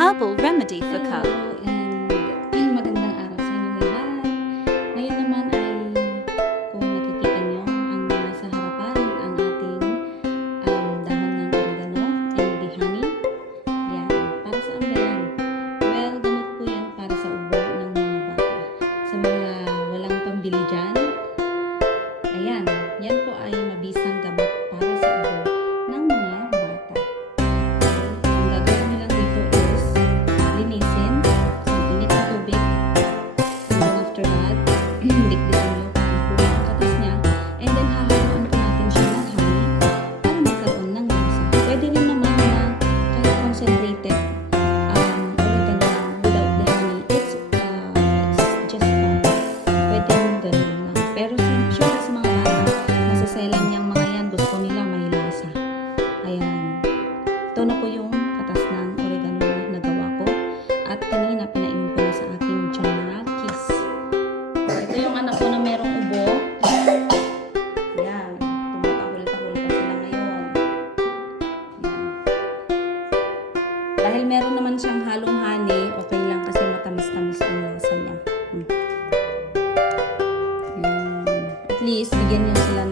Herbal remedy for cough. And magandang araw sa inyo lahat. Ngayon naman ay kung nakikita nyo ang nasa harapan ang ating dahon ng oregano and the honey. Yan. Para saan ba yan? Well, gamot po yan para sa ubo ng mga bata. Sa mga walang pambili dyan, ayan. Yan po ay mabisang gamot para sa ubo ng mga bata. Ang gagawin nyo lang dito is linisin sa init na tubig. And then after that, dikdikin nyo ang katas niya. And then hahaluan po natin siya ng honey para magkaroon ng lasa. Pwede rin naman na kahit concentrated oregano lang without the honey. It's just fine. Pwede rin ganun lang. Pero sure sa mga bata, masaselan niyang mga yan. Gusto nila may lasa. Ayan. Ito na po yung katas ng oregano na nagawa ko. At kanina pinainom ko na sa aking tiyan na kiss. Ito yung anak ko na merong ubo. Ayan. Tumatahol-tahol pa sila ngayon. Ayan. Dahil meron naman siyang halong honey, okay lang kasi matamis-tamis ang lasa niya. At least, bigyan niyo sila